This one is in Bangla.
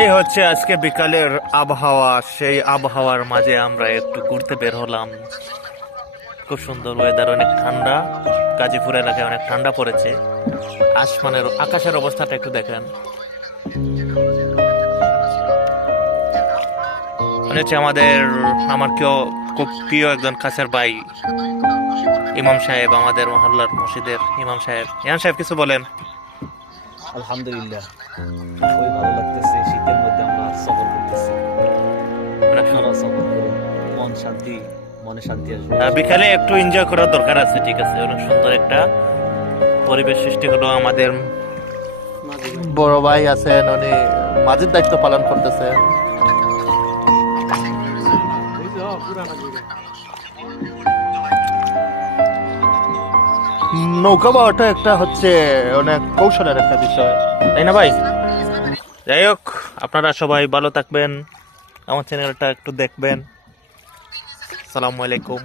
এই হচ্ছে আজকে বিকালের আবহাওয়া। সেই আবহাওয়ার মাঝে আমরা একটু ঘুরতে বের হলাম। খুব সুন্দর ওয়েদার, অনেক ঠান্ডা। গাজীপুর এলাকায় অনেক ঠান্ডা পড়েছে। আকাশের অবস্থাটা একটু দেখেন। মনে হচ্ছে আমার খুব প্রিয় একজন কাছের ভাই ইমাম সাহেব, আমাদের মহল্লার মসজিদের ইমাম সাহেব। ইমাম সাহেব কিছু বলেন। আলহামদুলিল্লাহ, খুবই ভালো লাগতেছে। শীতের মধ্যে আমরা সফর করতেছি। আপনারা সফর করুন, মনে শান্তি আসবে। বিকালে একটু এনজয় করার দরকার আছে, ঠিক আছে। অনেক সুন্দর একটা পরিবেশ সৃষ্টি হলো। আমাদের বড় ভাই আছেন, উনি মাঝের দায়িত্ব পালন করতেছে। নৌকা বাওয়াটা একটা হচ্ছে অনেক কৌশলের একটা বিষয়, তাই না ভাই? যাই হোক, আপনারা সবাই ভালো থাকবেন, আমার চ্যানেলটা একটু দেখবেন। আসসালামু আলাইকুম।